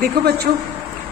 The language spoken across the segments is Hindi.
देखो बच्चों,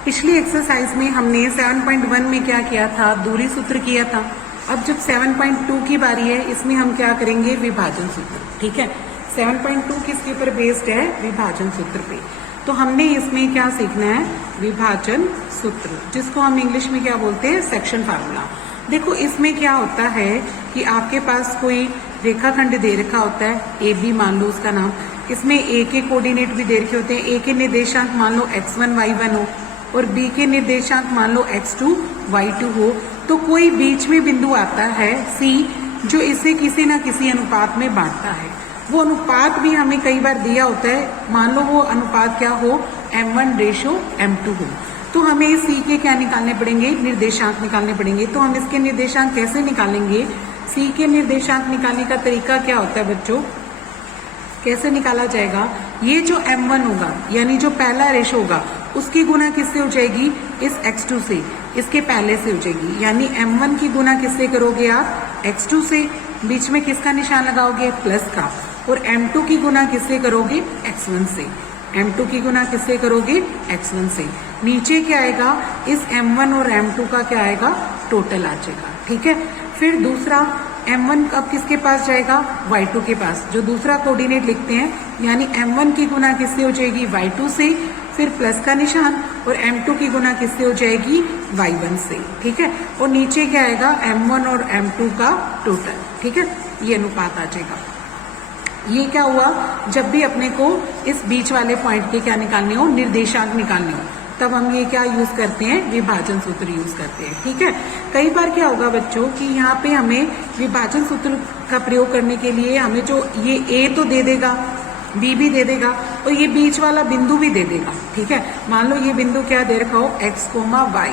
पिछली एक्सरसाइज में हमने 7.1 में क्या किया था, दूरी सूत्र किया था। अब जब 7.2 की बारी है, इसमें हम क्या करेंगे, विभाजन सूत्र। ठीक है, 7.2 किसके ऊपर बेस्ड है, विभाजन सूत्र पे। तो हमने इसमें क्या सीखना है, विभाजन सूत्र, जिसको हम इंग्लिश में क्या बोलते हैं, सेक्शन फार्मूला। देखो इसमें क्या होता है कि आपके पास कोई रेखाखंड दे रखा होता है, ए बी मान लो उसका नाम। इसमें ए के कोऑर्डिनेट भी दे रखे होते हैं। ए के निर्देशांक मान लो x1 y1 हो और बी के निर्देशांक मान लो x2 y2 हो। तो कोई बीच में बिंदु आता है C, जो इसे किसी ना किसी अनुपात में बांटता है। वो अनुपात भी हमें कई बार दिया होता है। मान लो वो अनुपात क्या हो, m1:m2 हो। तो हमें C के क्या निकालने पड़ेंगे, निर्देशांक निकालने पड़ेंगे। तो हम इसके निर्देशांक कैसे निकालेंगे, C के निर्देशांक निकालने का तरीका क्या होता है बच्चों, कैसे निकाला जाएगा। ये जो m1 होगा, यानी जो पहला रेशो होगा, उसकी गुना किससे हो जाएगी, इस x2 से, इसके पहले से हो जाएगी। यानी m1 की गुना किससे करोगे आप, x2 से। बीच में किसका निशान लगाओगे, प्लस का। और m2 की गुना किससे करोगे, x1 से। m2 की गुना किससे करोगे, x1 से। नीचे क्या आएगा, इस m1 और m2 का क्या आएगा, टोटल आ जाएगा। ठीक है, फिर दूसरा m1 अब किसके पास जाएगा, y2 के पास, जो दूसरा कोऑर्डिनेट लिखते हैं। यानी m1 की गुना किससे हो जाएगी, y2 से, फिर प्लस का निशान। और m2 की गुना किससे हो जाएगी, y1 से। ठीक है, और नीचे क्या आएगा, m1 और m2 का टोटल। ठीक है, ये अनुपात आ जाएगा। ये क्या हुआ, जब भी अपने को इस बीच वाले पॉइंट के क्या निकालने हो, निर्देशांक निकालने हो, तब हम ये क्या यूज करते हैं, विभाजन सूत्र यूज करते हैं। ठीक है, कई बार क्या होगा बच्चों कि यहाँ पे हमें विभाजन सूत्र का प्रयोग करने के लिए हमें जो ये a तो दे देगा, b भी दे देगा, और ये बीच वाला बिंदु भी दे देगा। ठीक है, मान लो ये बिंदु क्या दे रखा हो, x, y,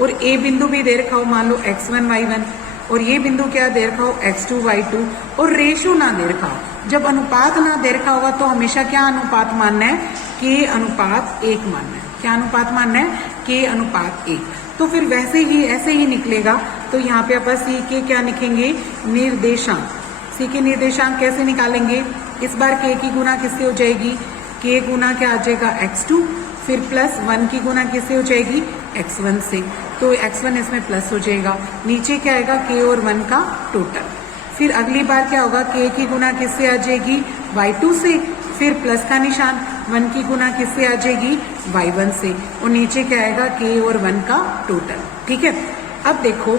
और a बिंदु भी दे रखा हो, मान लो x1 y1, और ये बिंदु क्या दे रखा हो, x2 y2, और रेशो ना दे रखा हो। जब अनुपात ना दे रखा होगा तो हमेशा क्या अनुपात मानना है, k अनुपात 1 मानना है। क्या अनुपात मानना है, k अनुपात 1। तो फिर वैसे ही ऐसे ही निकलेगा। तो यहाँ पे अपन C के क्या लिखेंगे, निर्देशांक। C के निर्देशांक कैसे निकालेंगे, इस बार k की गुना किससे हो जाएगी, k गुना क्या आ जाएगा, x2, फिर प्लस 1 की गुना किससे हो जाएगी, x1 से। तो x1 इसमें प्लस हो जाएगा। नीचे क्या आएगा, k और 1 का टोटल। फिर अगली बार क्या होगा, k की गुना किससे आ जाएगी, y2 से, फिर प्लस का निशान। 1 की गुना किससे आ जाएगी, y1 से, और नीचे क्या आएगा, k और 1 का टोटल। ठीक है, अब देखो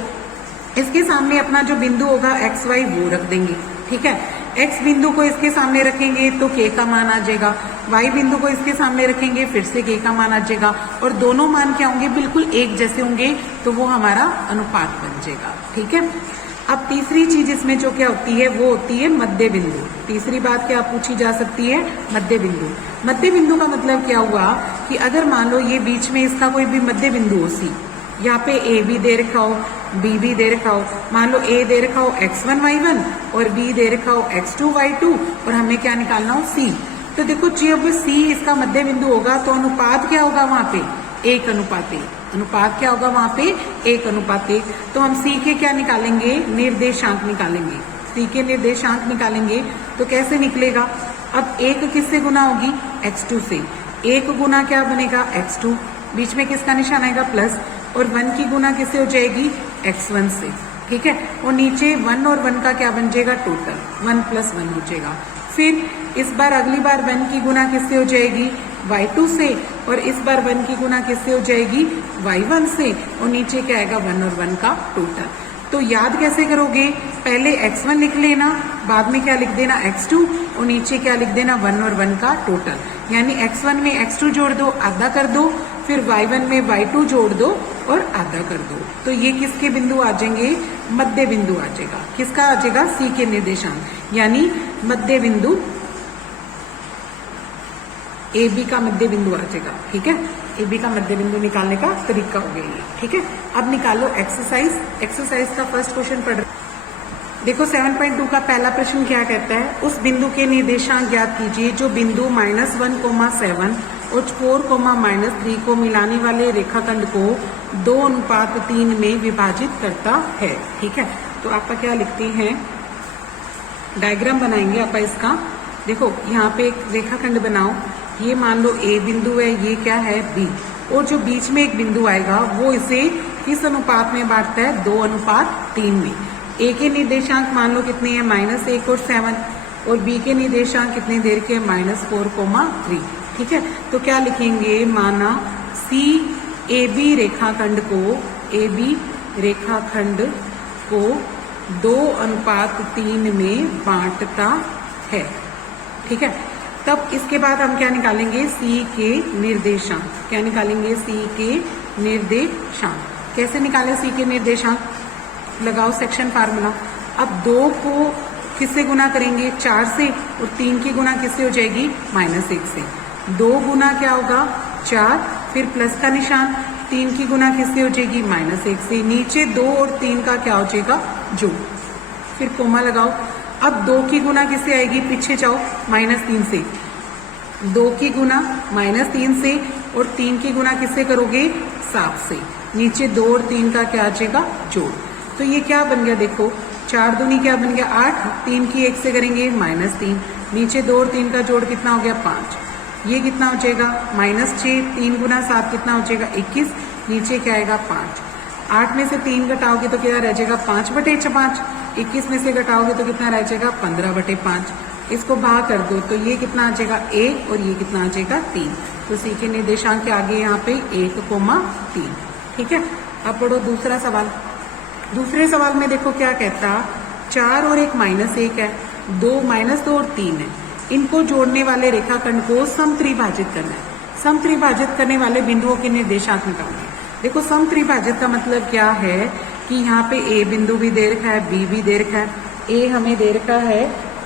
इसके सामने अपना जो बिंदु होगा x y वो रख देंगे। ठीक है, x बिंदु को इसके सामने रखेंगे तो k का मान आ जाएगा, y बिंदु को इसके सामने रखेंगे फिर से k का मान आ जाएगा, और दोनों मान क्या होंगे, बिल्कुल एक जैसे होंगे। तो वो हमारा अनुपात बन जाएगा। ठीक है, अब तीसरी चीज इसमें जो क्या होती है, वो होती है मध्य बिंदु। तीसरी बात क्या पूछी जा सकती है, मध्य बिंदु। मध्य बिंदु का मतलब क्या हुआ कि अगर मान लो ये बीच में इसका कोई भी मध्य बिंदु हो C, यहाँ पे A भी दे रखा हो, B भी दे रखा हो। मान लो A दे रखा हो x1 y1 और B दे रखा हो x2 y2, और हमें क्या निकालना हो, C। तो देखो जब C इसका मध्य बिंदु होगा तो अनुपात क्या होगा वहां पे, 1 अनुपात 1। अनुपात क्या होगा वहां पे, 1 अनुपात 1। तो हम C के क्या निकालेंगे, निर्देशांक निकालेंगे। C के निर्देशांक निकालेंगे तो कैसे निकलेगा, अब 1 किससे गुना होगी, x2 से। 1 गुना क्या बनेगा, x2, बीच में किसका निशान आएगा, प्लस, और 1 की गुना किससे हो जाएगी, x1 से। ठीक है, और नीचे 1 और 1 का क्या बन जाएगा, टोटल 1 + 1 हो जाएगा। फिर इस बार अगली बार 1 की गुना किससे हो जाएगी, y2 से, और इस बार 1 की गुना किससे हो जाएगी, y1 से, और नीचे क्या आएगा, 1 और 1 का टोटल। तो याद कैसे करोगे, पहले x1 लिख लेना, बाद में क्या लिख देना, x2, और नीचे क्या लिख देना, 1 और 1 का टोटल। यानी x1 में x2 जोड़ दो, आधा कर दो, फिर y1 में y2 जोड़ दो और आधा कर दो। तो ये किसके बिंदु आ जाएंगे, मध्य बिंदु आ जाएगा। किसका आ जाएगा, C के निर्देशांक, यानी मध्य बिंदु AB का मध्य बिंदु आ जाएगा। ठीक है, AB का मध्य बिंदु निकालने का तरीका हो गया ये। ठीक है, अब निकालो एक्सरसाइज। एक्सरसाइज का फर्स्ट क्वेश्चन पढ़ रहे। देखो 7.2 का पहला प्रश्न क्या कहता है, उस बिंदु के निर्देशांक ज्ञात कीजिए जो बिंदु -1, 7 और 4, -3 को मिलाने वाले रेखाखंड को 2:3 में विभाजित करता है। ठीक है, तो आप क्या लिखते हैं, डायग्राम बनाएंगे आप इसका। देखो यहाँ पे एक रेखाखंड बनाओ, ये मान लो ए बिंदु है, ये क्या है बी, और जो बीच में एक बिंदु आएगा वो इसे किस अनुपात में बांटता है, 2:3 में। ए के निर्देशांक मान लो कितने हैं, -1 और 7, और बी के निर्देशांक कितनी देर के, -4,3। ठीक है, तो क्या लिखेंगे, माना सी ए बी रेखाखंड को 2:3 में बांटता है। ठीक है, तब इसके बाद हम क्या निकालेंगे, सी के निर्देशांक। क्या निकालेंगे, सी के निर्देशांक। कैसे निकाले सी के निर्देशांक, लगाओ सेक्शन फार्मूला। अब 2 को किससे गुना करेंगे, 4 से, और 3 की गुना किससे हो जाएगी, -1 से। 2 गुना क्या होगा, 4, फिर प्लस का निशान, 3 की गुना किससे हो जाएगी, -1 से। नीचे 2 और 3 का क्या हो जाएगा, जोड़, फिर कोमा लगाओ। अब 2 की गुना किससे आएगी, पीछे जाओ, -3 से। 2 की गुना -3 से, और 3 की गुना किससे करोगे, 7 से। नीचे 2 और 3 का क्या आ जाएगा, जोड़। तो ये क्या बन गया, देखो 4 दूनी क्या बन गया, 8, 3 की 1 से करेंगे -3, नीचे 2 और 3 का जोड़ कितना हो गया, 5। ये कितना हो जाएगा, -6, 3 गुना 7 कितना हो जाएगा, 21, नीचे क्या आएगा, 5। 8 में से 3 घटाओगे तो क्या रह जाएगा, 5/5। 21 में से घटाओगे तो कितना रह जाएगा, 15/5। इसको भाग कर दो तो ये कितना आ जाएगा, 1, और ये कितना आ जाएगा, 3। तो सी के निर्देशांक के आगे यहाँ पे 1,3। ठीक है, अब पढ़ो दूसरा सवाल। दूसरे सवाल में देखो क्या कहता, 4 और एक -1 है, 2 -2 और 3 है, इनको जोड़ने वाले रेखाखंड को समत्रिभाजित करना है। समत्रिभाजित करने वाले बिंदुओं के निर्देशांक निकालने। देखो समत्रिभाजित का मतलब क्या है कि यहाँ पे ए बिंदु भी दे रखा है, बी भी दे रखा है। ए हमें दे रखा है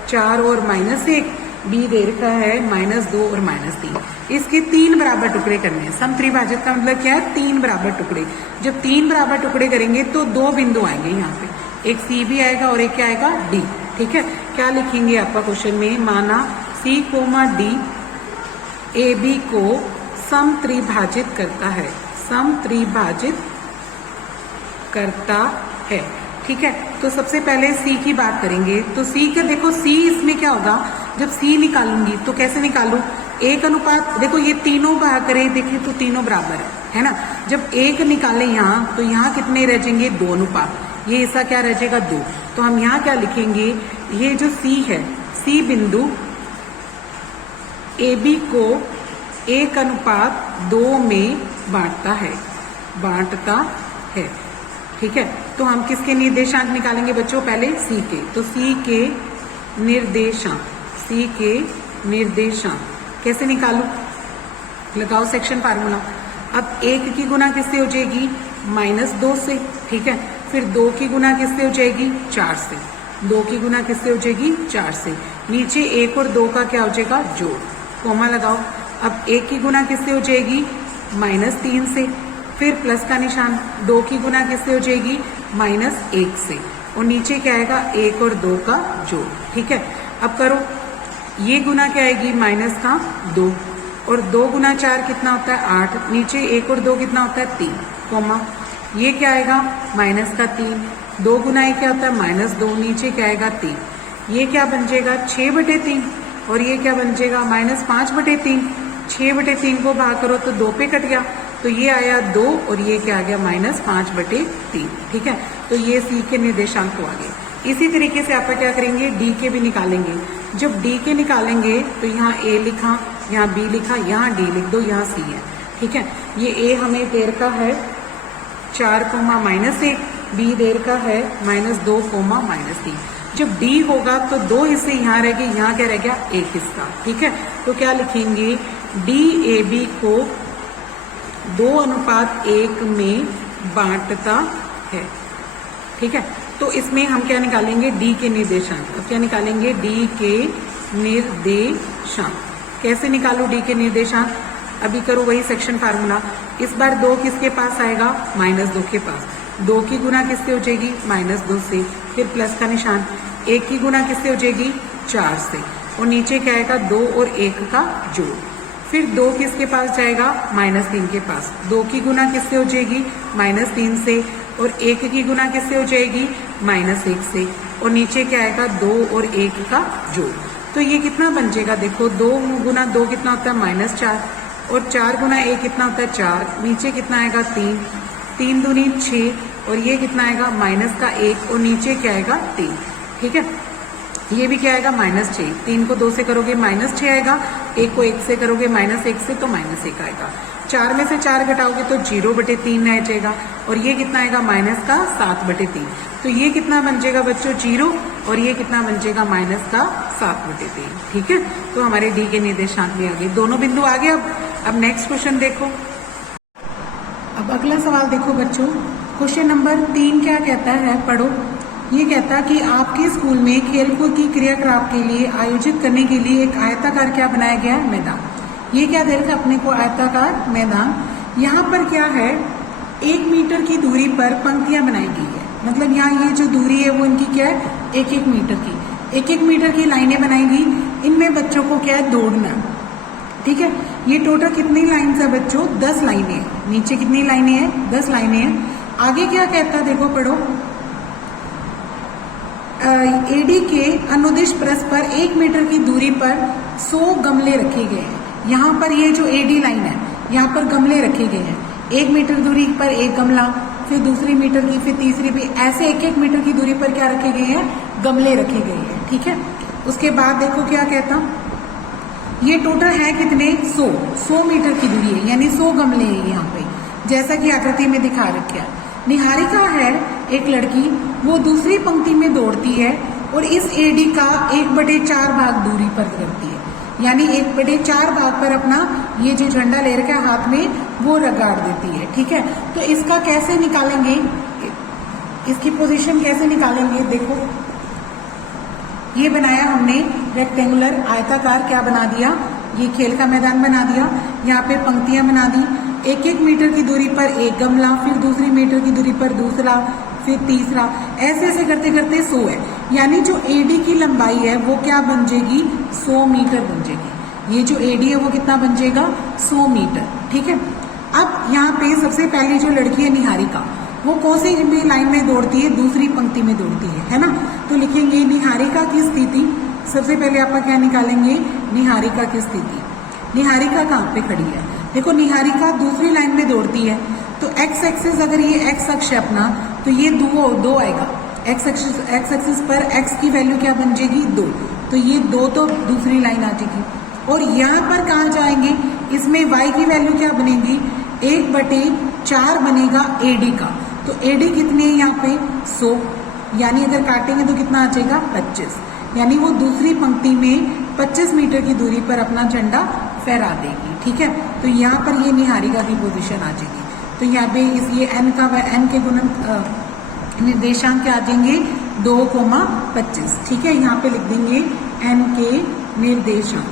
4 और -1, बी दे रखा है -2 और -3। इसके 3 बराबर टुकड़े करने हैं। समत्रिभाजित का मतलब क्या है, 3 बराबर टुकड़े। जब 3 बराबर टुकड़े करेंगे तो 2 बिंदु आएंगे यहाँ पे, एक सी भी आएगा और एक क्या आएगा, डी। ठीक है, क्या लिखेंगे आपका क्वेश्चन में, माना सी, डी ए बी को समत्रिभाजित करता है, समत्रिभाजित करता है। ठीक है, तो सबसे पहले सी की बात करेंगे। तो सी का देखो, सी इसमें क्या होगा, जब सी निकालूंगी तो कैसे निकालूं, 1:, देखो ये तीनों भाग करें, देखिए तो तीनों बराबर है ना। जब 1 निकाले यहाँ तो यहाँ कितने रह जाएंगे, 2 अनुपात, ये हिस्सा क्या रह जाएगा, 2। तो हम यहाँ क्या लिखेंगे, ये जो सी है, सी बिंदु ए बी को 1:2 में बांटता है। ठीक है, तो हम किसके निर्देशांक निकालेंगे बच्चों, पहले सी के। तो सी के निर्देशांक कैसे निकालूं, लगाओ सेक्शन फार्मूला। अब 1 की गुना किससे हो जाएगी, -2 से। ठीक है, फिर 2 की गुना किससे हो जाएगी, 4 से। 2 की गुना किससे हो जाएगी, 4 से। नीचे 1 और 2 का क्या हो जाएगा, जोड़, कोमा लगाओ। अब 1 की गुना किससे हो जाएगी, -3 से, फिर प्लस का निशान। 2 की गुना किससे हो जाएगी, -1 से, और नीचे क्या आएगा, 1 और 2 का जोड़। ठीक है, अब करो, ये गुना क्या आएगी, -2, और 2 गुना 4 कितना होता है, 8, नीचे 1 और 2 कितना होता है, 3, कोमा। ये क्या आएगा, -3, 2 गुना 1 क्या होता है, -2, नीचे क्या आएगा, 3। ये क्या बन जाएगा, 6/3, और ये क्या बन जाएगा, -5/3। 6/3 को भाग करो तो 2 पे कट गया, तो ये आया 2, और ये क्या आ गया, -5/3। ठीक है, तो ये सी के निर्देशांक को आ गए। इसी तरीके से आप क्या करेंगे, डी के भी निकालेंगे। जब डी के निकालेंगे तो यहाँ ए लिखा, यहाँ बी लिखा, यहाँ डी लिख दो, यहाँ सी है। ठीक है, ये ए हमें दे रखा है 4, -1, बी दे रखा है -2, -3। जब डी होगा तो 2 हिस्से यहाँ रह गए, यहाँ क्या रह गया, 1 हिस्सा। ठीक है, तो क्या लिखेंगे, डी ए बी को 2:1 में बांटता है। ठीक है, तो इसमें हम क्या निकालेंगे, डी के निर्देशांक। अब क्या निकालेंगे, डी के निर्देशांक। कैसे निकालो डी के निर्देशांक, अभी करो वही सेक्शन फार्मूला। इस बार 2 किसके पास आएगा, -2 के पास। 2 की गुना किससे हो जाएगी, -2 से, फिर प्लस का निशान। 1 की गुना किससे हो जाएगी, 4 से, और नीचे क्या आएगा, 2 और 1 का जोड़। फिर 2 किसके पास जाएगा, -3 के पास। 2 की गुना किससे हो जाएगी, -3 से, और 1 की गुना किससे हो जाएगी, -1 से, और नीचे क्या आएगा, 2 और 1 का जोड़। तो ये कितना बन जाएगा, देखो 2 गुना 2 कितना होता है -4, और 4 गुना 1 कितना होता है 4, नीचे कितना आएगा 3, 3 दूनी 6, और ये कितना आएगा -1, और नीचे क्या आएगा 3। ठीक है, ये भी क्या आएगा -6, 3 को 2 से करोगे -6 आएगा, 1 को 1 से करोगे -1 से तो -1 आएगा। 4 में से 4 घटाओगे तो 0/3 रह जाएगा, और ये कितना आएगा -7/3। तो ये कितना बन जाएगा बच्चों 0, और ये कितना बन जाएगा -7/3। ठीक है, तो हमारे डी के निर्देशांक भी आ गए, दोनों बिंदु आ गए। अब नेक्स्ट क्वेश्चन देखो। अब अगला सवाल देखो बच्चों, क्वेश्चन नंबर 3 क्या कहता है, पढ़ो। ये कहता है कि आपके स्कूल में खेलकूद की क्रियाकलाप के लिए आयोजित करने के लिए एक आयताकार क्या बनाया गया है, मैदान। ये क्या दे रखा अपने को, आयताकार मैदान। यहाँ पर क्या है, 1 मीटर की दूरी पर पंक्तियां बनाई गई है, मतलब यहाँ ये जो दूरी है वो इनकी क्या है 1-1 मीटर की, 1-1 मीटर की लाइनें बनाई गई। इनमें बच्चों को क्या है दौड़ना। ठीक है, ये टोटल कितनी लाइन है बच्चों, 10 लाइनें हैं। नीचे कितनी लाइनें हैं, 10 लाइनें हैं। आगे क्या कहता है देखो पढ़ो, एडी के अनुदिश परस्पर 1 मीटर की दूरी पर 100 गमले रखे गए हैं। यहाँ पर ये जो एडी लाइन है, यहाँ पर गमले रखे गए हैं। 1 मीटर दूरी पर 1 गमला, फिर दूसरी मीटर की, फिर तीसरी भी, ऐसे 1-1 मीटर की दूरी पर क्या रखे गए हैं, गमले रखे गए हैं। ठीक है, उसके बाद देखो क्या कहता, ये टोटल है कितने 100 मीटर की दूरी है, यानी 100 गमले हैं यहाँ पे, जैसा कि आकृति में दिखा रखा है। निहारिका है एक लड़की, वो दूसरी पंक्ति में दौड़ती है और इस एडी का 1/4 भाग दूरी पर करती है, यानी 1/4 भाग पर अपना ये जो झंडा ले रखा है हाथ में वो रगाड़ देती है। ठीक है, तो इसका कैसे निकालेंगे, इसकी पोजीशन कैसे निकालेंगे, देखो ये बनाया हमने रेक्टेंगुलर आयताकार, क्या बना दिया, ये खेल का मैदान बना दिया। यहाँ पे पंक्तियां बना दी, 1-1 मीटर की दूरी पर 1 गमला, फिर दूसरी मीटर की दूरी पर दूसरा, फिर तीसरा, ऐसे ऐसे करते करते 100 है, यानी जो एडी की लंबाई है वो क्या बन जाएगी 100 मीटर बन जाएगी। ये जो एडी है वो कितना बन जाएगा 100 मीटर। ठीक है, अब यहाँ पे सबसे पहली जो लड़की है निहारिका, वो कौन सी भी लाइन में दौड़ती है, दूसरी पंक्ति में दौड़ती है ना। तो लिखेंगे निहारिका की स्थिति, सबसे पहले आप क्या निकालेंगे, निहारिका की स्थिति। निहारिका कहाँ पे खड़ी है, देखो निहारिका दूसरी लाइन में दौड़ती है, तो एक्स एक्सिस, अगर ये एक्स अक्ष है अपना, तो ये 2 आएगा। एक्स एक्सिस पर एक्स की वैल्यू क्या बन जाएगी 2, तो ये 2 तो दूसरी लाइन आ जाएगी। और यहाँ पर कहाँ जाएंगे, इसमें y की वैल्यू क्या बनेगी 1/4 बनेगा एडी का, तो एडी कितनी है यहाँ पे 100, यानी अगर काटेंगे तो कितना आ जाएगा 25, यानी वो दूसरी पंक्ति में 25 मीटर की दूरी पर अपना झंडा फहरा देगी। ठीक है, तो यहाँ पर ये निहारिका की पोजीशन आ जाएगी। तो यहाँ पे ये n के गुणन निर्देशांक क्या आ जाएंगे 2,25। ठीक है, यहाँ पे लिख देंगे n के निर्देशांक।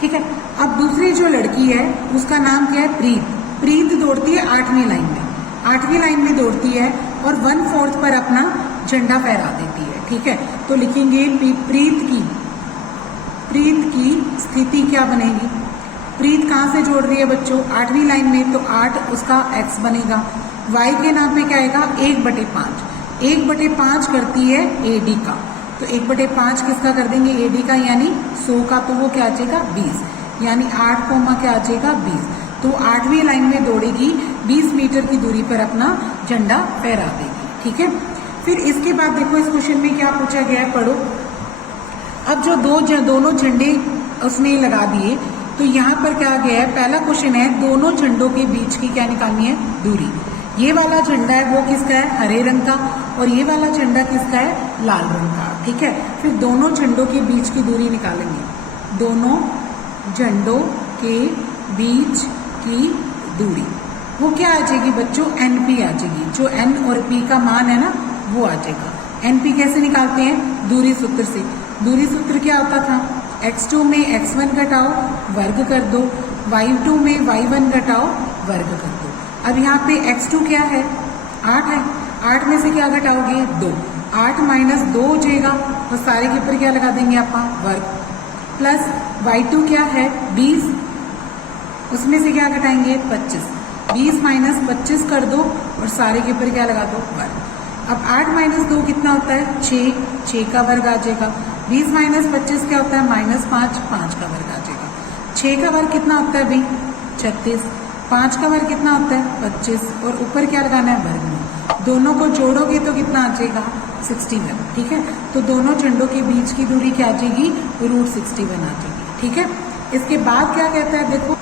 ठीक है, अब दूसरी जो लड़की है उसका नाम क्या है प्रीत। प्रीत दौड़ती है 8वीं लाइन में, 8वीं लाइन में दौड़ती है और 1/4 पर अपना झंडा फहरा देती है। ठीक है, तो लिखेंगे प्रीत की स्थिति क्या बनेगी। प्रीत कहाँ से जोड़ रही है बच्चों 8वीं लाइन में, तो 8 उसका x बनेगा। y के नाम पे क्या आएगा 1/5, 1/5 करती है एडी का, तो 1/5 किसका कर देंगे एडी का, यानी 100 का, तो वो क्या आ जाएगा 20, यानी 8 कोमा क्या आ जाएगा 20। तो 8वीं लाइन में दौड़ेगी, 20 मीटर की दूरी पर अपना झंडा फहरा देगी। ठीक है, फिर इसके बाद देखो इस क्वेश्चन में क्या पूछा गया है, पढ़ो। अब जो दोनों झंडे उसने लगा दिए, तो यहाँ पर क्या गया है, पहला क्वेश्चन है दोनों झंडों के बीच की क्या निकालनी है दूरी। ये वाला झंडा है वो किसका है हरे रंग का, और ये वाला झंडा किसका है लाल रंग का। ठीक है, फिर दोनों झंडों के बीच की दूरी निकालेंगे, दोनों झंडों के बीच की दूरी वो क्या आ जाएगी बच्चों NP आ जाएगी। जो N और P का मान है ना वो आ जाएगा। NP कैसे निकालते हैं, दूरी सूत्र से। दूरी सूत्र क्या होता था, x2 में x1 घटाओ वर्ग कर दो, y2 में y1 घटाओ वर्ग कर दो। अब यहाँ पे x2 क्या है 8 है, 8 में से क्या घटाओगे 2, 8 माइनस 2 हो जाएगा, तो सारे के ऊपर क्या लगा देंगे आप वर्ग, प्लस y2 क्या है 20, उसमें से क्या घटाएंगे 25, 20 माइनस 25 कर दो और सारे के ऊपर क्या लगा दो वर्ग। अब 8 माइनस 2 कितना होता है 6, 6 का वर्ग आ जाएगा। 20 माइनस 25 क्या होता है -5, 5 का वर्ग आ जाएगा। 6 का वर्ग कितना होता है भाई 36, 5 का वर्ग कितना होता है 25 और ऊपर क्या लगाना है वर्ग में। दोनों को जोड़ोगे तो कितना आ जाएगा 61, ठीक है। तो दोनों झंडों के बीच की दूरी क्या आ जाएगी √61 आ जाएगी, ठीक है। इसके बाद क्या कहता है देखो,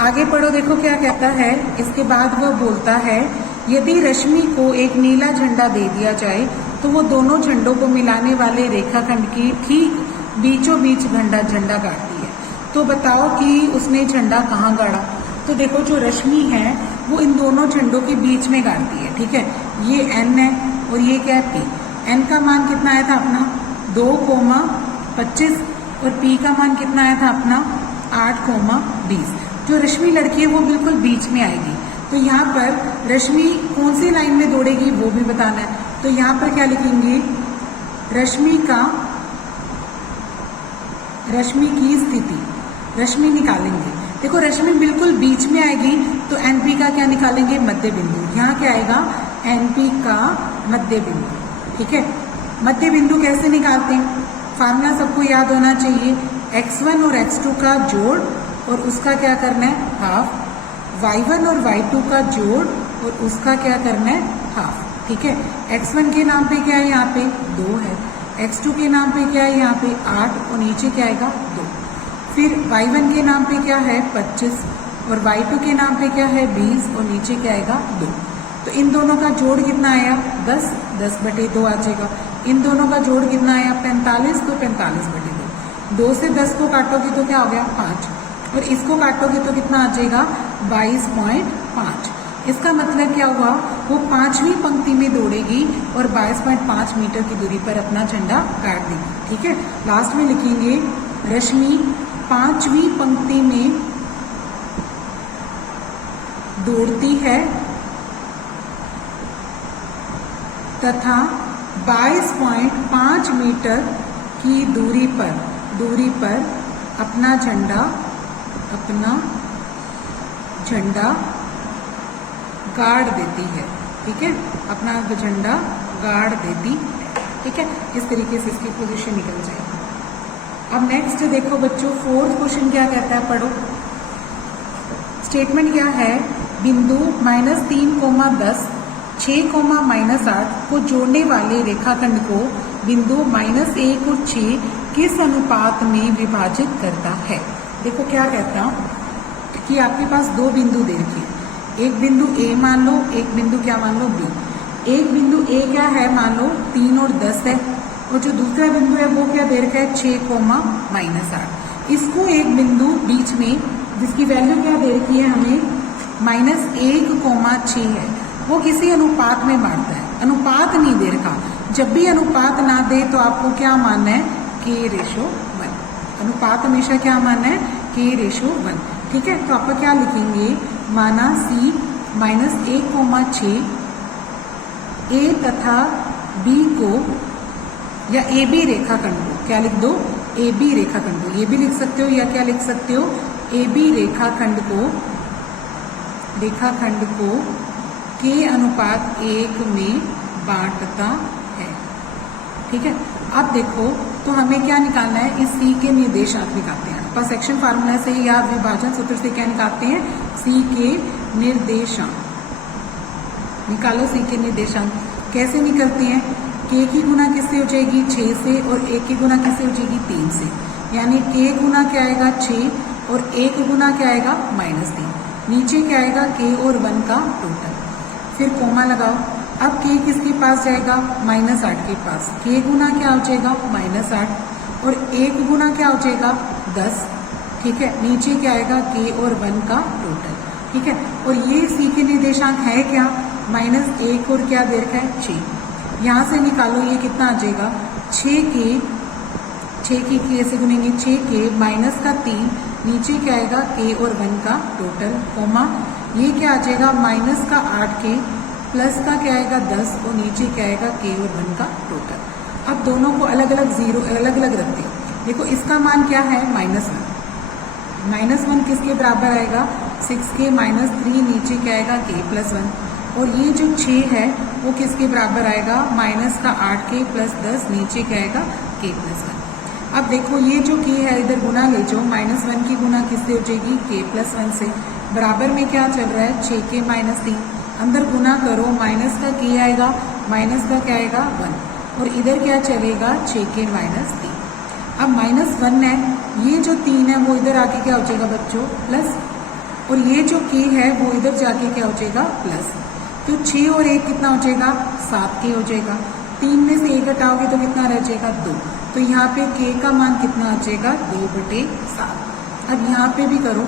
आगे पढ़ो, देखो क्या कहता है। इसके बाद वह बोलता है यदि रश्मि को एक नीला झंडा दे दिया जाए तो वो दोनों झंडों को मिलाने वाले रेखाखंड की ठीक बीचों बीच झंडा गाड़ती है। तो बताओ कि उसने झंडा कहाँ गाड़ा। तो देखो जो रश्मि है वो इन दोनों झंडों के बीच में गाड़ती है, ठीक है। ये n है और ये क्या है p। n का मान कितना आया था अपना 2,25 और p का मान कितना आया था अपना 8,20। जो रश्मि लड़की है वो बिल्कुल बीच में आएगी। तो यहाँ पर रश्मि कौन सी लाइन में दौड़ेगी वो भी बताना है। तो यहाँ पर क्या लिखेंगे रश्मि की स्थिति, रश्मि निकालेंगे। देखो रश्मि बिल्कुल बीच में आएगी तो एनपी का क्या निकालेंगे मध्य बिंदु। यहाँ क्या आएगा एनपी का मध्य बिंदु, ठीक है। मध्य बिंदु कैसे निकालते हैं, फार्मूला सबको याद होना चाहिए। x1 और x2 का जोड़ और उसका क्या करना है हाफ, y1 और y2 का जोड़ और उसका क्या करना है हाफ, ठीक है। x1 के नाम पे क्या है यहाँ पे 2 है, x2 के नाम पे क्या है यहाँ पे 8 और नीचे क्या आएगा 2। फिर y1 के नाम पे क्या है 25 और y2 के नाम पे क्या है 20 और नीचे क्या आएगा 2। तो इन दोनों का जोड़ कितना आया 10, 10/2 आ जाएगा। इन दोनों का जोड़ कितना आया 45, तो 45/2। 2 से 10 को काटोगे तो क्या हो गया 5 और इसको काटोगे तो कितना आ जाएगा 22.5। इसका मतलब क्या हुआ वो 5वीं पंक्ति में दौड़ेगी और 22.5 मीटर की दूरी पर अपना झंडा गाड़ देगी, ठीक है। लास्ट में लिखेंगे रश्मि 5वीं पंक्ति में दौड़ती है तथा 22.5 मीटर की दूरी पर अपना झंडा गाड़ देती है, ठीक है। अपना झंडा गाड़ देती है, ठीक है। इस तरीके से इसकी पोजीशन निकल जाएगी। अब नेक्स्ट देखो बच्चों 4th क्वेश्चन क्या कहता है, पढ़ो। स्टेटमेंट क्या है, बिंदु -3,10, 6,-8 को जोड़ने वाले रेखाखंड को बिंदु -1 और 6 किस अनुपात में विभाजित करता है। देखो क्या कहता कि आपके पास 2 बिंदु दे रखे हैं, एक बिंदु A मान लो, एक बिंदु क्या मान लो B। एक बिंदु A क्या है मान लो 3 और 10 है और जो दूसरा बिंदु है वो क्या दे रखा है 6,-8। इसको एक बिंदु बीच में जिसकी वैल्यू क्या दे रखी है हमें -1,6 है, वो किसी अनुपात में बांटता है। अनुपात नहीं दे रखा, जब भी अनुपात ना दे तो आपको क्या मानना है k/1। अनुपात हमेशा क्या मानना है k/1, ठीक है। तो आप क्या लिखेंगे माना C -1,6 A तथा B को या AB रेखाखंड को क्या लिख दो AB रेखाखंड को, ये भी लिख सकते हो या क्या लिख सकते हो AB रेखाखंड को k/1 में बांटता है, ठीक है। अब देखो तो हमें क्या निकालना है, इस C के निर्देशांक निकालते हैं। पर सेक्शन फार्मूला से या विभाजन सूत्र से क्या निकालते हैं C के निर्देशांक निकालो। C के निर्देशांक कैसे निकलते हैं, k की गुना किससे हो जाएगी 6 से और 1 की गुना किससे हो जाएगी 3 से, यानी k गुना क्या आएगा 6 और 1 गुना क्या आएगा -3। नीचे क्या आएगा k और 1 का टोटल, फिर कोमा लगाओ। अब k किसके पास जाएगा -8 के पास, k गुना क्या हो जाएगा -8 और 1 गुना क्या हो जाएगा 10, ठीक है। नीचे क्या आएगा k और 1 का टोटल, ठीक है। और ये C के निर्देशांक है क्या -1 और क्या दे रखा है 6। यहाँ से निकालो ये कितना आ जाएगा 6 की कैसे गुनेंगे 6k -3, नीचे क्या आएगा k और 1 का टोटल, कोमा ये क्या आ जाएगा -8k प्लस का क्या आएगा 10 और नीचे क्या आएगा k और 1 का टोटल। अब दोनों को अलग अलग रखते हैं। देखो इसका मान क्या है -1 किसके बराबर आएगा 6k -3, नीचे क्या आएगा k + 1। और ये जो 6 है वो किसके बराबर आएगा, माइनस का 8k प्लस 10, नीचे क्या आएगा k प्लस 1। अब देखो ये जो k है इधर गुना ले जाओ, -1 की गुना किससे हो जाएगी, k प्लस 1 से। बराबर में क्या चल रहा है 6k माइनस 3, अंदर गुना करो, माइनस का k आएगा, माइनस का क्या आएगा 1, और इधर क्या चलेगा 6k माइनस 3। अब -1 है, ये जो 3 है वो इधर आके क्या हो जाएगा बच्चों प्लस, और ये जो k है वो इधर जाके क्या हो जाएगा प्लस। तो 6 और 1 कितना हो जाएगा 7k हो जाएगा। 3 में से 1 घटाओगे तो कितना रह जाएगा 2, तो यहाँ पे k का मान कितना आ जाएगा 2/7। अब यहाँ पे भी करो,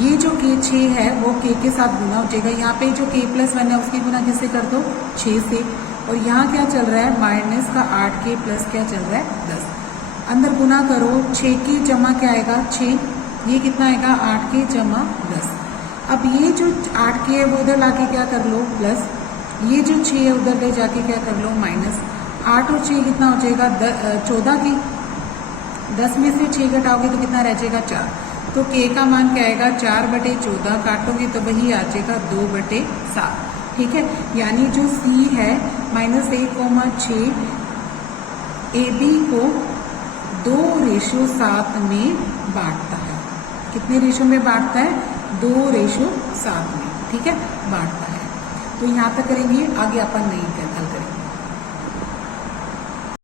ये जो k 6 है वो k के साथ गुना हो जाएगा, यहाँ पे जो k प्लस 1 है उसकी गुना किससे कर दो 6 से, और यहाँ क्या चल रहा है माइनस का 8k प्लस क्या चल रहा है 10, अंदर गुना करो 6k जमा क्या आएगा 6, ये कितना आएगा 8k जमा 10। अब ये जो 8k है वो उधर लाके क्या कर लो प्लस, ये जो 6 है उधर ले जाके क्या कर लो माइनस। 8 और 6 कितना हो जाएगा 14 की, 10 में से 6 घटाओगे तो कितना रह जाएगा 4, तो k का मान क्या आएगा 4/14, काटोगे तो वही आ जाएगा 2/7। ठीक है, यानी जो c है -1,6 AB को 2:7 में बांटता है। कितने रेशो में बांटता है 2:7 में, ठीक है बांटता है। तो यहाँ तक करेंगे, आगे अपन नहीं